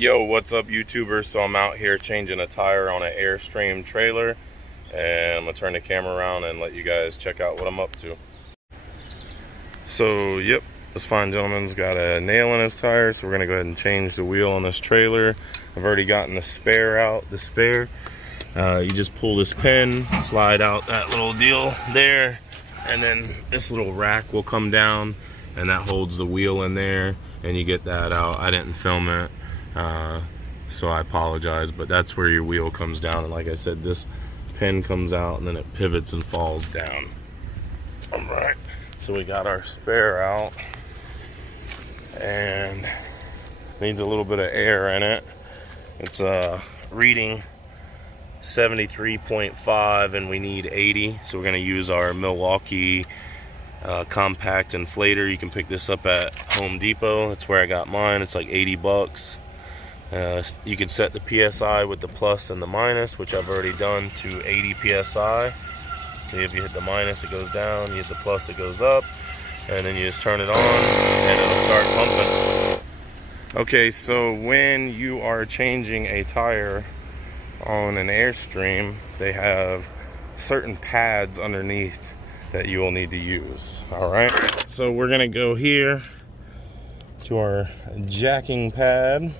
Yo, what's up YouTubers? So I'm out here changing a tire on an Airstream trailer, and I'm gonna turn the camera around and let you guys check out what I'm up to. So yep, this fine gentleman's got a nail in his tire, so we're gonna go ahead and change the wheel on this trailer. I've already gotten the spare out. You just pull this pin, slide out that little deal there, and then this little rack will come down and that holds the wheel in there, and you get that out. I didn't film it, so I apologize, but that's where your wheel comes down. And like I said, this pin comes out and then it pivots and falls down. All right, so we got our spare out and needs a little bit of air in it. It's reading 73.5 and we need 80, so we're going to use our Milwaukee compact inflator. You can pick this up at Home Depot. That's where I got mine. It's like 80 bucks. You can set the PSI with the plus and the minus, which I've already done, to 80 PSI. See, if you hit the minus, it goes down. You hit the plus, it goes up. And then you just turn it on and it'll start pumping. Okay, so when you are changing a tire on an Airstream, they have certain pads underneath that you will need to use. All right, so we're gonna go here to our jacking pad.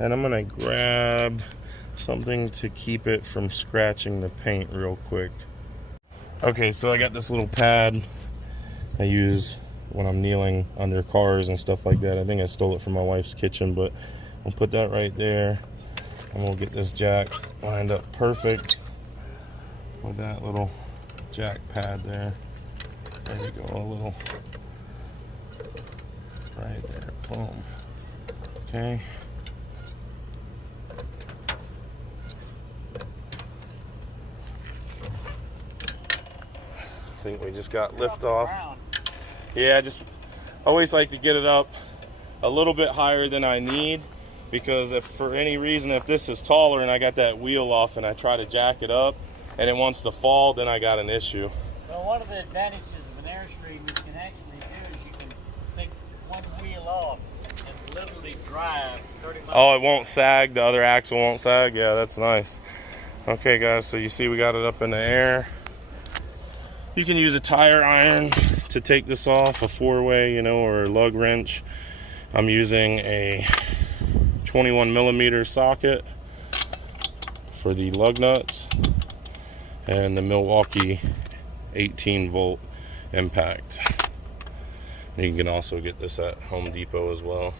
And I'm gonna grab something to keep it from scratching the paint real quick. Okay, so I got this little pad I use when I'm kneeling under cars and stuff like that. I think I stole it from my wife's kitchen, but I'll put that right there, and we'll get this jack lined up perfect with that little jack pad there. There you go, a little right there, boom. Okay. I think we just got lift off. Yeah, I just always like to get it up a little bit higher than I need, because if for any reason, if this is taller and I got that wheel off and I try to jack it up and it wants to fall, then I got an issue. Well, one of the advantages of an Airstream you can actually do is you can take one wheel off and literally drive 30 miles. Oh, it won't sag, the other axle won't sag? Yeah, that's nice. Okay guys, so you see we got it up in the air. You can use a tire iron to take this off, a 4-way, or a lug wrench. I'm using a 21mm socket for the lug nuts and the Milwaukee 18-volt impact. You can also get this at Home Depot as well.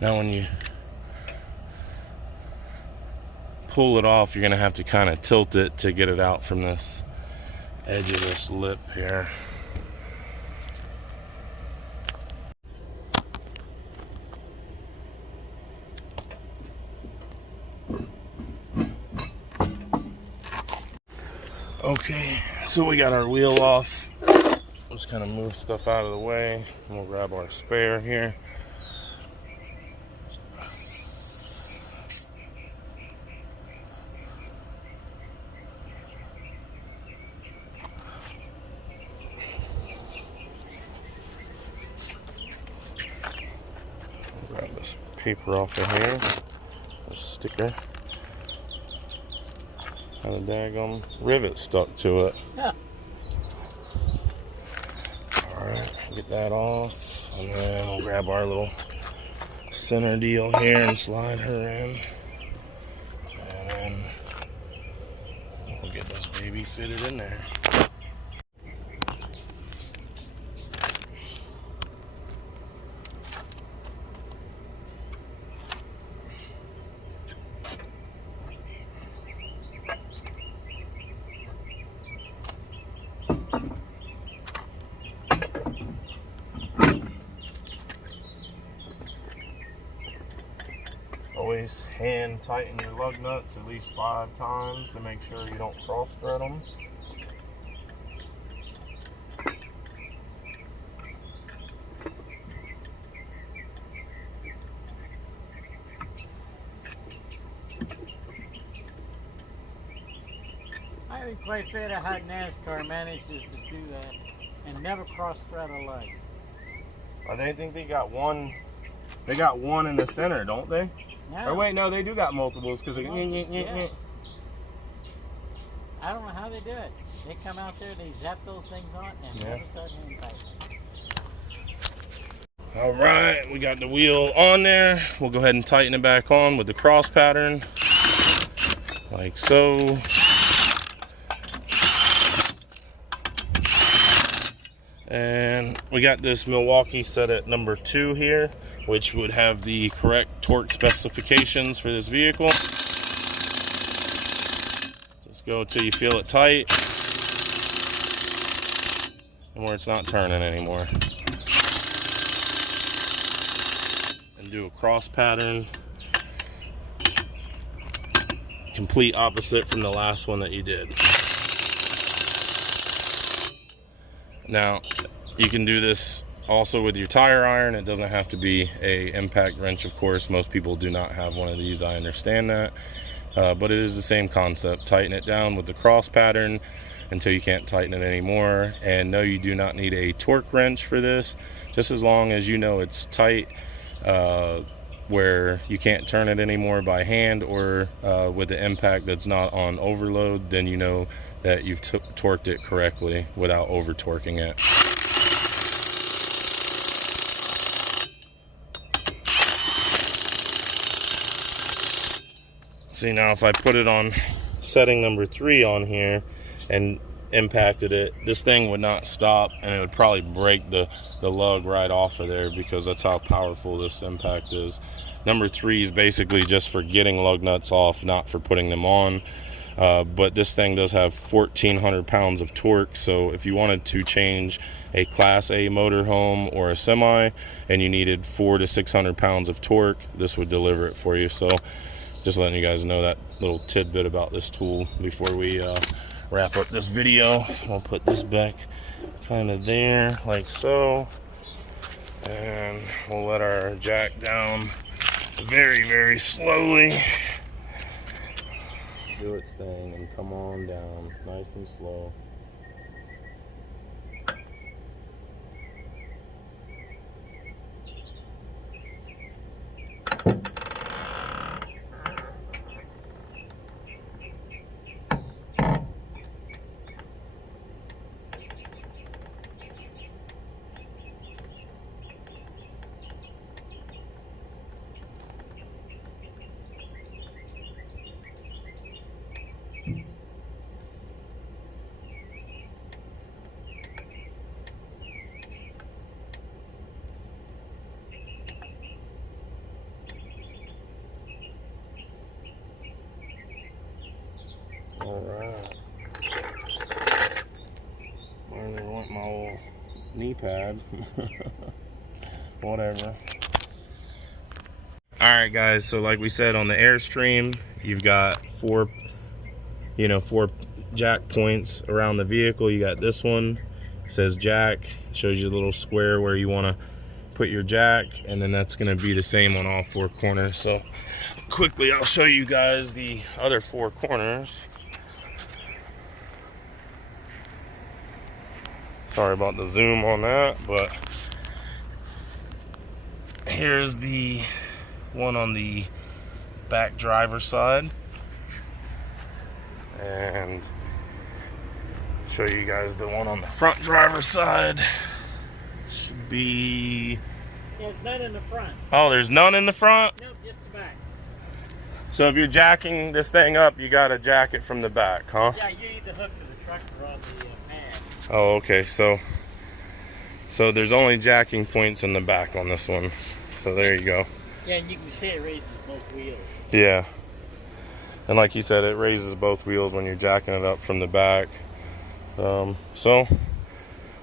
Now when you pull it off, you're gonna have to kind of tilt it to get it out from this edge of this lip here. Okay, so we got our wheel off. Just kind of move stuff out of the way, and we'll grab our spare here. Grab this paper off of here, a sticker, and a daggum rivet stuck to it. Yeah. Alright, get that off, and then we'll grab our little center deal here and slide her in, and then we'll get this baby fitted in there. always hand tighten your lug nuts at least 5 times to make sure you don't cross thread them. I would quite fair to how NASCAR manages to do that and never cross thread a lug. I think they got one. They got one in the center, don't they? No. Or wait, no, they do got multiples because Yeah. I don't know how they do it. They come out there, they zap those things on, and never start hand tightening. All right, we got the wheel on there. We'll go ahead and tighten it back on with the cross pattern, like so. And we got this Milwaukee set at number 2 here, which would have the correct torque specifications for this vehicle. Just go until you feel it tight and where it's not turning anymore. And do a cross pattern, complete opposite from the last one that you did. Now, you can do this also with your tire iron. It doesn't have to be a impact wrench, of course. Most people do not have one of these, I understand that. But it is the same concept. Tighten it down with the cross pattern until you can't tighten it anymore. And no, you do not need a torque wrench for this. Just as long as you know it's tight where you can't turn it anymore by hand or with the impact that's not on overload, then you know that you've torqued it correctly without over torquing it. See, now if I put it on setting number 3 on here and impacted it, this thing would not stop and it would probably break the lug right off of there because that's how powerful this impact is. Number 3 is basically just for getting lug nuts off, not for putting them on. But this thing does have 1,400 pounds of torque, so if you wanted to change a Class A motorhome or a semi and you needed 400 to 600 pounds of torque, this would deliver it for you. So just letting you guys know that little tidbit about this tool before we wrap up this video. I'll put this back kind of there like so, and we'll let our jack down very slowly. Do its thing and come on down nice and slow. Alright. Where they want my old knee pad. Whatever. Alright guys, so like we said on the Airstream, you've got four jack points around the vehicle. You got this one, it says jack, shows you a little square where you want to put your jack, and then that's going to be the same on all 4 corners. So quickly I'll show you guys the other 4 corners. Sorry about the zoom on that, but here's the one on the back driver's side, and show you guys the one on the front driver's side. Should be... There's none in the front. Oh, there's none in the front? Nope, just the back. So if you're jacking this thing up, you gotta jack it from the back, huh? Yeah, you need the hook to the tractor on the pad. Oh, okay, so there's only jacking points in the back on this one. So there you go. Yeah, and you can see it raises both wheels. Yeah. And like you said, it raises both wheels when you're jacking it up from the back. So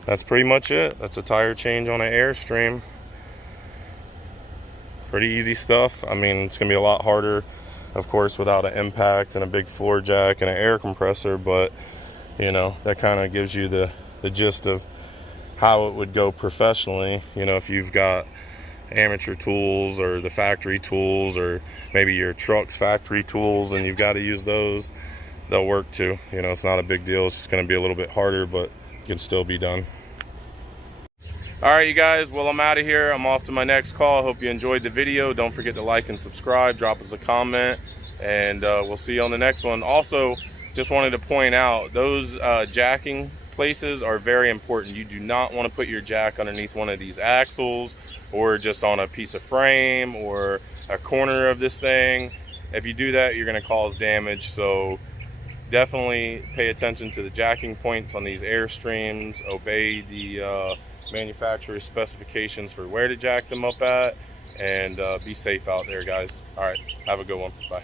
that's pretty much it. That's a tire change on an Airstream. pretty easy stuff. I mean, it's gonna be a lot harder, of course, without an impact and a big floor jack and an air compressor, but you know, that kind of gives you the gist of how it would go professionally. You know, if you've got amateur tools or the factory tools, or maybe your truck's factory tools and you've got to use those, they'll work too. You know, it's not a big deal. It's just going to be a little bit harder, but it can still be done. All right, you guys, well, I'm out of here. I'm off to my next call. I hope you enjoyed the video. Don't forget to like and subscribe, drop us a comment, and we'll see you on the next one. Also, just wanted to point out, those jacking places are very important. You do not want to put your jack underneath one of these axles or just on a piece of frame or a corner of this thing. If you do that, you're going to cause damage. So definitely pay attention to the jacking points on these Airstreams. Obey the manufacturer's specifications for where to jack them up at, and be safe out there, guys. All right, have a good one. Bye.